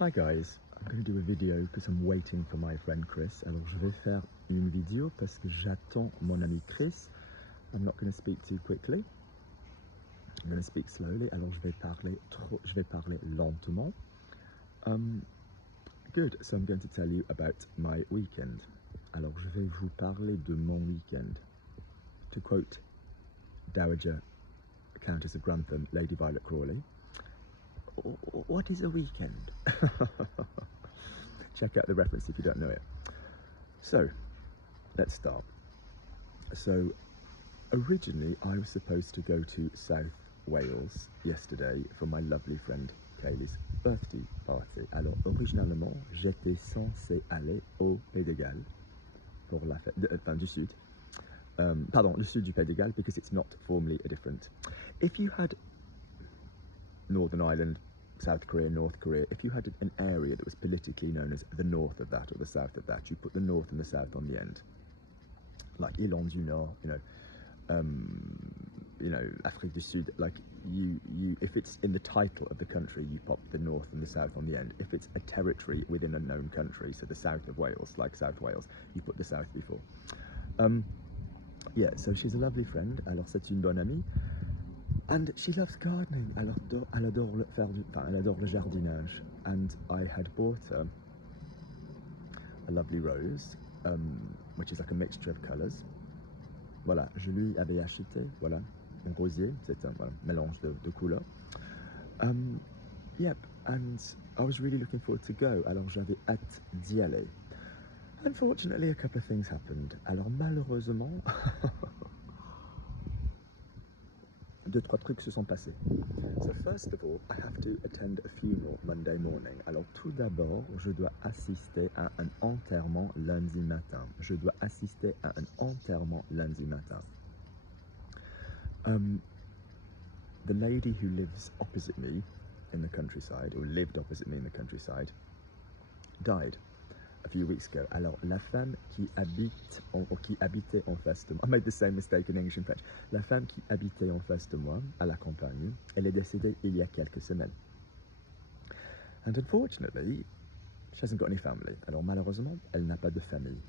Hi guys, I'm going to do a video because I'm waiting for my friend Chris. Alors je vais faire une vidéo parce que j'attends mon ami Chris. I'm not going to speak too quickly. I'm going to speak slowly. Alors je vais parler lentement. Good, so I'm going to tell you about my weekend. Alors je vais vous parler de mon weekend. To quote Dowager Countess of Grantham, Lady Violet Crawley, what is a weekend? Check out the reference if you don't know it. So, let's start. So, originally I was supposed to go to South Wales yesterday for my lovely friend Kaylee's birthday party. Alors, originalement, j'étais censé aller au Pays de Galles pour la fête, du Sud. Pardon, le Sud du Pays de Galles, because it's not formally a different. If you had Northern Ireland, South Korea, North Korea, if you had an area that was politically known as the north of that or the south of that, you put the north and the south on the end. Like Irlande du Nord, Afrique du Sud, like you if it's in the title of the country, you pop the north and the south on the end. If it's a territory within a known country, so the south of Wales, like South Wales, you put the south before. Yeah, so she's a lovely friend, alors c'est une bonne amie. And she loves gardening. Elle adore le jardinage. And I had bought her a lovely rose, which is like a mixture of colours. Voilà, je lui avais acheté, voilà, un rosier, c'est un mélange de couleurs. Yep, and I was really looking forward to go, alors j'avais hâte d'y aller. Unfortunately, a couple of things happened. Alors malheureusement, deux, trois trucs se sont passés. So first of all, I have to attend a funeral Monday morning. Alors tout d'abord, je dois assister à un enterrement lundi matin. Je dois assister à un enterrement lundi matin. The lady who lives opposite me in the countryside, or lived opposite me in the countryside, died a few weeks ago. Alors, la femme qui habitait en face de moi, I made the same mistake in English and French. La femme qui habitait en face de moi, à la campagne, elle est décédée il y a quelques semaines. And unfortunately, she hasn't got any family. Alors, malheureusement, elle n'a pas de famille.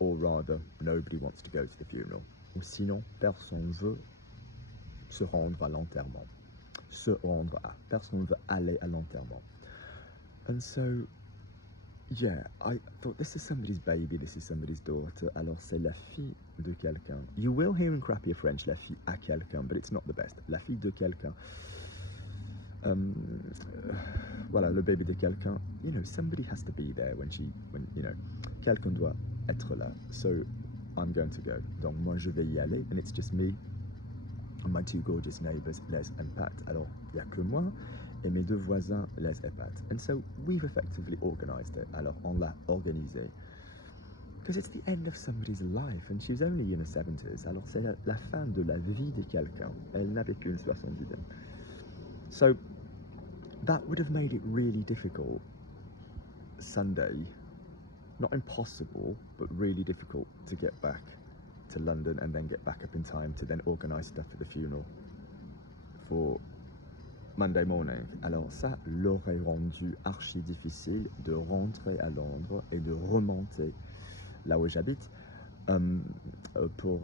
Or rather, nobody wants to go to the funeral. Ou sinon, personne veut se rendre à l'enterrement. Personne veut aller à l'enterrement. And so, yeah, I thought this is somebody's baby, this is somebody's daughter. Alors c'est la fille de quelqu'un. You will hear in crappier French, la fille à quelqu'un, but it's not the best. La fille de quelqu'un. Voilà, le bébé de quelqu'un. You know, somebody has to be there when quelqu'un doit être là. So I'm going to go. Donc moi je vais y aller, and it's just me and my two gorgeous neighbours, Les and Pat. Alors il n'y a que moi et mes deux voisins, Les et Pat. And so we've effectively organised it. Alors on l'a organisé. Because it's the end of somebody's life, and she was only in her 70s. Alors c'est la fin de la vie de quelqu'un. Elle n'avait qu'une 70 ans. So that would have made it really difficult Sunday. Not impossible, but really difficult to get back to London and then get back up in time to then organise stuff for the funeral for Monday morning. Alors ça l'aurait rendu archi difficile de rentrer à Londres et de remonter là où j'habite pour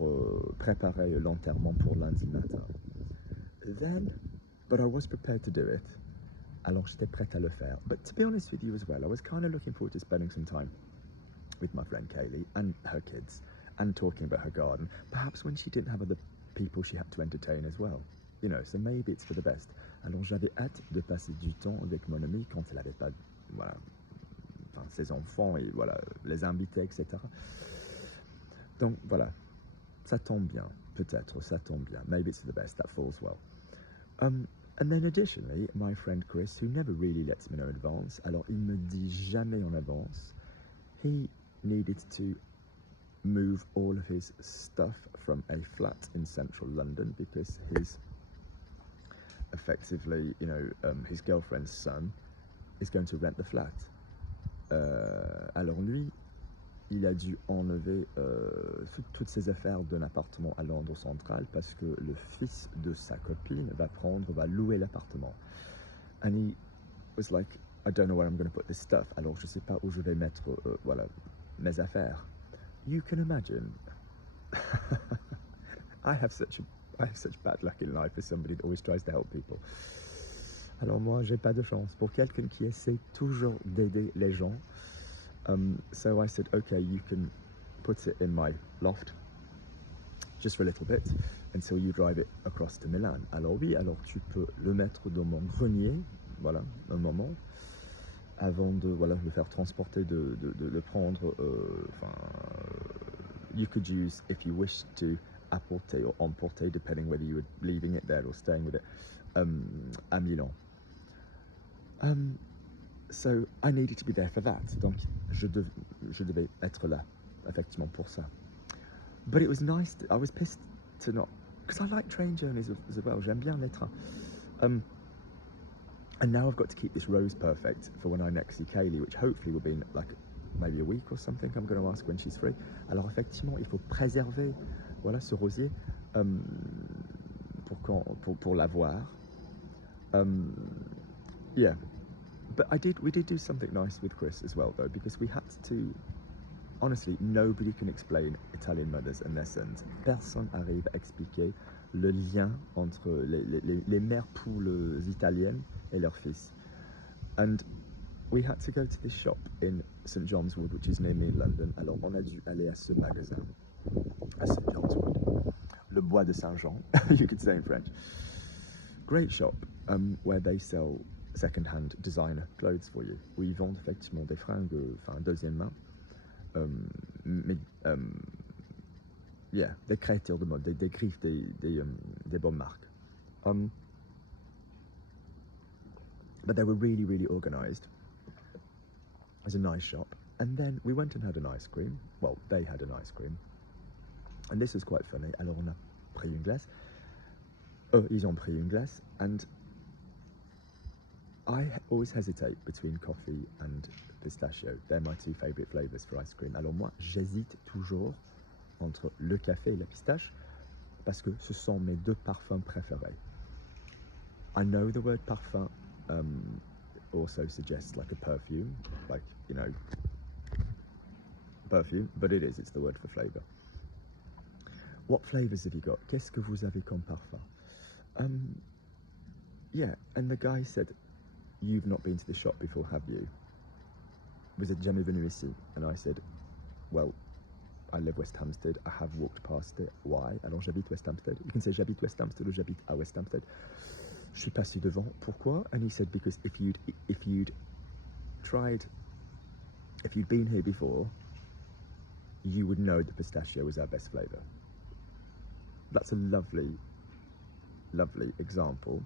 préparer l'enterrement pour lundi matin. But I was prepared to do it. Alors j'étais prête à le faire. But to be honest with you as well, I was kind of looking forward to spending some time with my friend Kaylee and her kids and talking about her garden. Perhaps when she didn't have other people she had to entertain as well. You know, so maybe it's for the best. Alors j'avais hâte de passer du temps avec mon amie quand elle n'avait pas, voilà, enfin, ses enfants et voilà, les invités, etc. Donc voilà, ça tombe bien, peut-être, ça tombe bien. Maybe it's for the best, that falls well. And then additionally, my friend Chris, who never really lets me know in advance, alors il me dit jamais en avance, he needed to move all of his stuff from a flat in central London because his, effectively, his girlfriend's son is going to rent the flat. Alors lui, il a dû enlever toutes ses affaires d'un appartement à Londres central parce que le fils de sa copine va louer l'appartement. And he was like, I don't know where I'm going to put this stuff. Alors, je sais pas où je vais mettre, voilà, mes affaires. You can imagine. I have such bad luck in life as somebody that always tries to help people. Alors moi, j'ai pas de chance. Pour quelqu'un qui essaie toujours d'aider les gens. So I said, okay, you can put it in my loft, just for a little bit, until you drive it across to Milan. Alors oui, alors tu peux le mettre dans mon grenier, voilà, un moment, avant de, voilà, le faire transporter, de le prendre, you could use, if you wish to, apporter or emporter, depending whether you were leaving it there or staying with it, à Milan. So I needed to be there for that. Donc je devais être là, effectivement, pour ça. But it was nice. I was pissed to not, because I like train journeys as well. J'aime bien les trains. And now I've got to keep this rose perfect for when I next see Kaylee, which hopefully will be in like maybe a week or something. I'm going to ask when she's free. Alors effectivement, il faut préserver, voilà, ce rosier pour l'avoir. Yeah, but we did do something nice with Chris as well though, because we had to. Honestly, nobody can explain Italian mothers and their sons. Personne arrive à expliquer le lien entre les mères poules italiennes et leurs fils. And we had to go to this shop in St John's Wood, which is near me in London. Alors, on a dû aller à ce magasin, à St John's Wood. Le Bois de Saint-Jean, you could say in French. Great shop where they sell second-hand designer clothes for you. Où ils vendent effectivement des fringues, deuxième main. Yeah, des créateurs de mode, des griffes, des bonnes marques. But they were really, really organised. It was a nice shop. And then we went and had an ice cream. Well, they had an ice cream. And this was quite funny. Alors on a pris une glace. Ils ont pris une glace. And I always hesitate between coffee and pistachio. They're my two favourite flavours for ice cream. Alors moi, j'hésite toujours entre le café et la pistache parce que ce sont mes deux parfums préférés. I know the word parfum also suggests like a perfume, like, you know, perfume, but it's the word for flavour. What flavours have you got? Qu'est-ce que vous avez comme parfum? Yeah, and the guy said, you've not been to the shop before, have you? Vous êtes jamais venu ici? And I said, well, I live West Hampstead. I have walked past it. Why? Alors j'habite West Hampstead. You can say j'habite West Hampstead ou j'habite à West Hampstead. Je suis passé devant. Pourquoi? And he said, because if you'd been here before, you would know that pistachio was our best flavour. That's a lovely, lovely example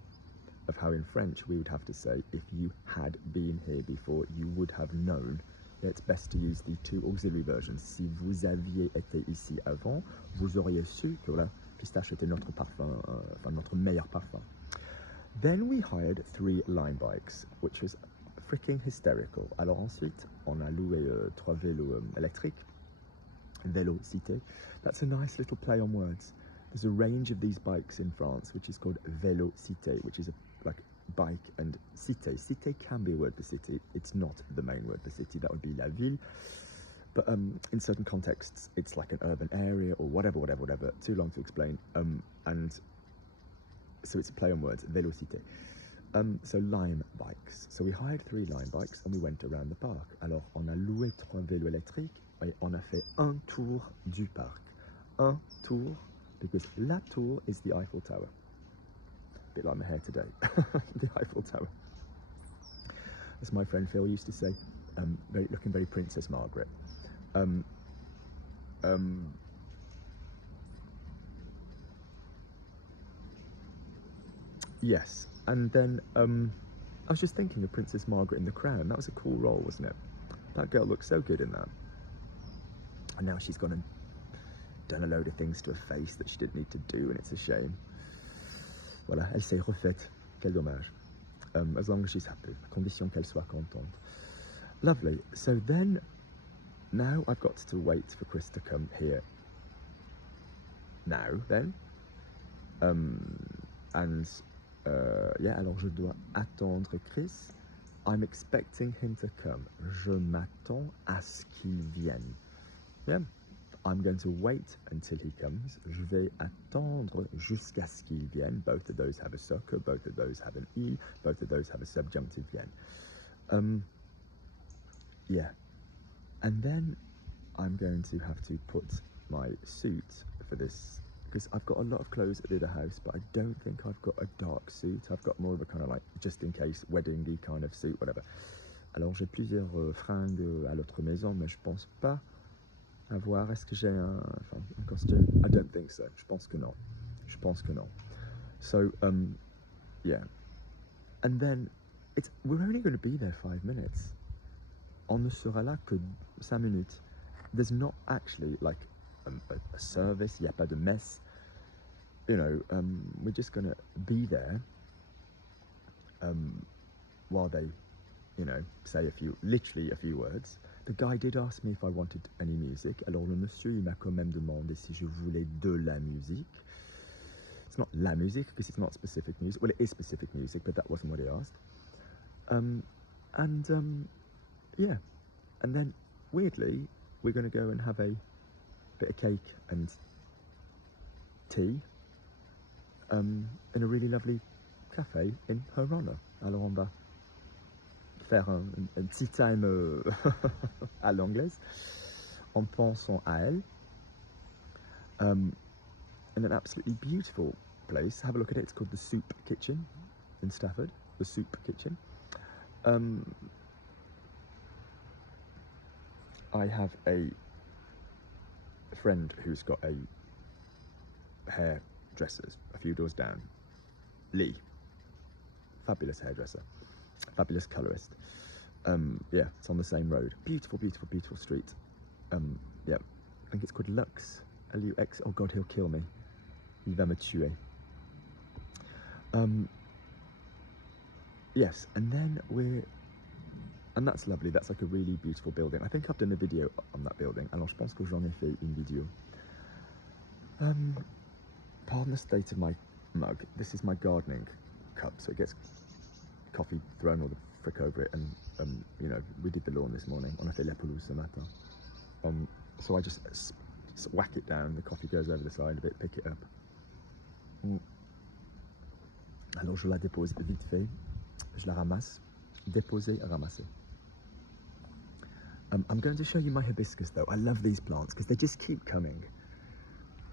of how in French we would have to say, if you had been here before, you would have known. It's best to use the two auxiliary versions. Si vous aviez été ici avant, vous auriez su que la pistache était notre parfum, notre meilleur parfum. Then we hired 3 Lime bikes, which was freaking hysterical. Alors ensuite, on a loué 3 vélos électriques, Vélo Cité. That's a nice little play on words. There's a range of these bikes in France, which is called Vélo Cité, which is like bike and cité. Cité can be a word for city. It's not the main word for city. That would be la ville. But in certain contexts, it's like an urban area or whatever. Too long to explain. And so it's a play on words, Vélocité. So Lime bikes. So we hired 3 Lime bikes and we went around the park. Alors, on a loué 3 vélos électriques et on a fait un tour du parc. Un tour, because la tour is the Eiffel Tower. Bit like my hair today, the Eiffel Tower. As my friend Phil used to say, looking very Princess Margaret. Yes, and then I was just thinking of Princess Margaret in The Crown. That was a cool role, wasn't it? That girl looked so good in that. And now she's gone and done a load of things to her face that she didn't need to do, and it's a shame. Voilà, elle s'est refaite. Quel dommage. As long as she's happy, à condition qu'elle soit contente. Lovely. So then, now I've got to wait for Chris to come here. Now, then. Yeah, alors je dois attendre Chris I'm expecting him to come. Je m'attends à ce qu'il vienne. Yeah. I'm going to wait until he comes. Je vais attendre jusqu'à ce qu'il vienne. Both of those have a sucker, both of those have an E, both of those have a subjunctive vienne. Yeah. And then I'm going to have to put my suit for this, because I've got a lot of clothes at the other house, but I don't think I've got a dark suit. I've got more of a kind of like, just in case, wedding-y kind of suit, whatever. Alors j'ai plusieurs fringues à l'autre maison, mais je pense pas avoir, est-ce que j'ai un costume? I don't think so. Je pense que non. Je pense que non. So, yeah. And then, we're only going to be there 5 minutes. On ne sera là que 5 minutes. There's not actually like a service, il n'y a pas de messe. You know, we're just going to be there while they, you know, say literally a few words. The guy did ask me if I wanted any music. Alors le monsieur, il m'a quand même demandé si je voulais de la musique. It's not la musique because it's not specific music. Well, it is specific music, but that wasn't what he asked. Yeah. And then, weirdly, we're going to go and have a bit of cake and tea in a really lovely cafe in her honor. Alors on va faire un tea time à l'anglaise en pensant à elle, in an absolutely beautiful place. Have a look at it. It's called the Soup Kitchen in Stafford. The Soup Kitchen. I have a friend who's got a hairdresser's a few doors down. Lee. Fabulous hairdresser. Fabulous colorist. Yeah, it's on the same road. Beautiful, beautiful, beautiful street. Yeah, I think it's called Lux. L-U-X. Oh God, he'll kill me. Il va me tuer. Yes, and then and that's lovely. That's like a really beautiful building. I think I've done a video on that building. Alors, je pense que j'en ai fait une vidéo. Pardon the state of my mug. This is my gardening cup, so it gets coffee thrown all the frick over it. And you know, we did the lawn this morning. On a fait la pelouse ce matin. So I just whack it down. The coffee goes over the side a bit. Pick it up. Alors je la dépose vite fait. Je la ramasse. Déposer, ramasser. I'm going to show you my hibiscus though. I love these plants because they just keep coming.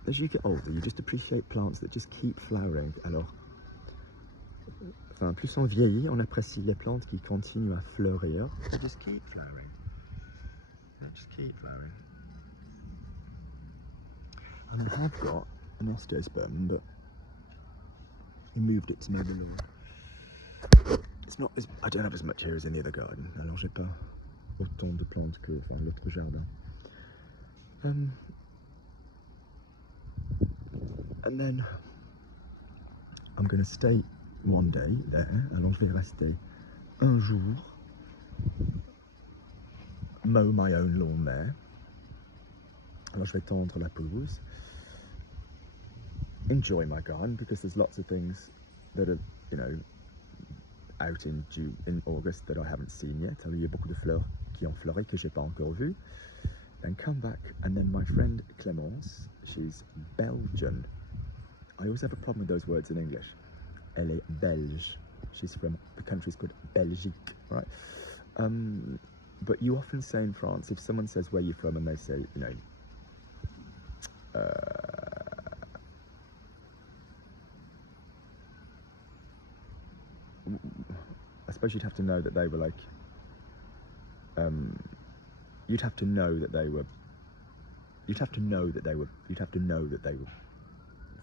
As you get older, you just appreciate plants that just keep flowering. Alors, enfin, plus on vieillit, on apprécie les plantes qui continuent à fleurir. They just keep flowering. They just keep flowering. And I have got an osteospermum, but he moved it to near the lawn. It's not as, I don't have as much here as in the other garden. Alors j'ai pas autant de plantes que l'autre jardin. And then I'm going to stay one day there. Alors je vais rester un jour, mow my own lawn there. Alors je vais tondre la pelouse. Enjoy my garden because there's lots of things that are, you know, out in August that I haven't seen yet. Alors il y a beaucoup de fleurs qui ont fleuri que j'ai pas encore vu. Then come back, and then my friend Clémence, she's Belgian. I always have a problem with those words in English. Elle est belge. She's from, the country's called Belgique, right? But you often say in France, if someone says where you're from and they say, you know, I suppose you'd have to know that they were like, you'd have to know that they were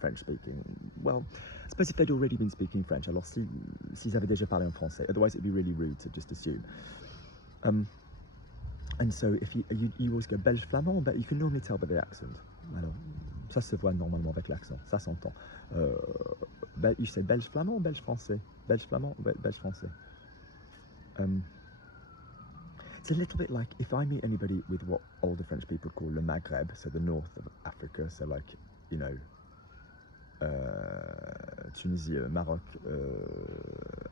French speaking. Well, I suppose if they'd already been speaking French, alors s'ils avaient déjà parlé en français, otherwise it'd be really rude to just assume. And so if you always go belge flamand, but you can normally tell by the accent. Alors, ça se voit normalement avec l'accent, ça s'entend. You say belge flamand ou belge français? Belge flamand ou belge français? It's a little bit like if I meet anybody with what older French people call le Maghreb, so the north of Africa, so like, you know, Tunisie, Maroc,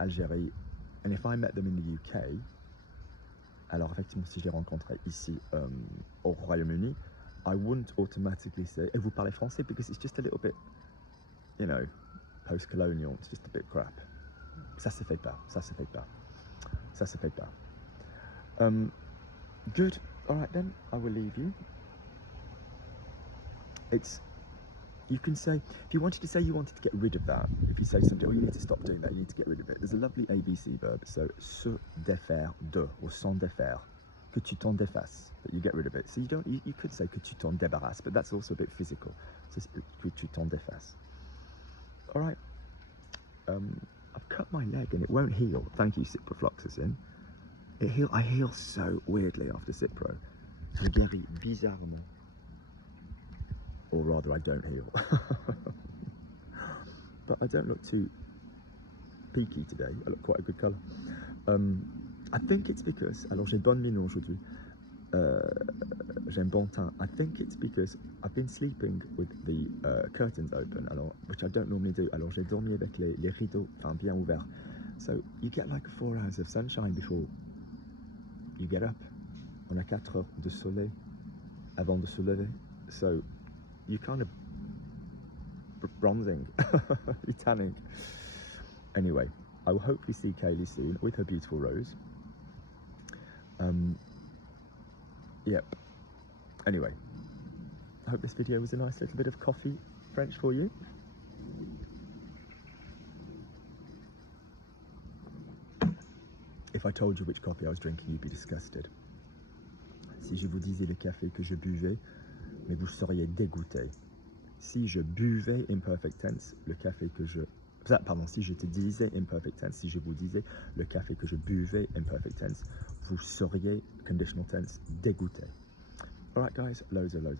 Algérie, And if I met them in the UK, alors effectivement, si je les rencontrais ici au Royaume-Uni, I wouldn't automatically say, et vous parlez français, because it's just a little bit, you know, post-colonial, it's just a bit crap. Ça se fait pas, ça se fait pas, ça se fait pas. Good, all right then, I will leave you. You can say, if you wanted to say you wanted to get rid of that, if you say something, oh, you need to stop doing that, you need to get rid of it, there's a lovely ABC verb, so se défaire de, or s'en défaire, que tu t'en défasses, that you get rid of it. So you could say que tu t'en débarrasses, but that's also a bit physical, so que tu t'en défasses. All right, I've cut my leg and it won't heal. Thank you, ciprofloxacin. I heal so weirdly after Cipro. Je guéris bizarrement. Or rather, I don't heal. But I don't look too peaky today. I look quite a good colour. I think it's because, alors j'ai bonne mine aujourd'hui. J'ai un bon teint. I think it's because I've been sleeping with the curtains open, alors, which I don't normally do. Alors j'ai dormi avec les rideaux bien ouverts. So you get like 4 hours of sunshine before you get up. On a 4 heures de soleil avant de se lever. So you're kind of bronzing, you're tanning. Anyway, I will hopefully see Kaylee soon with her beautiful rose. Yep. Anyway, I hope this video was a nice little bit of coffee French for you. If I told you which coffee I was drinking, you'd be disgusted. Si je vous disais le café que je buvais, mais vous seriez dégoûté. Si je buvais imperfect tense, le café que je... Pardon, si je te disais imperfect tense, si je vous disais le café que je buvais imperfect tense, vous seriez conditional tense dégoûté. Alright guys, loads of love.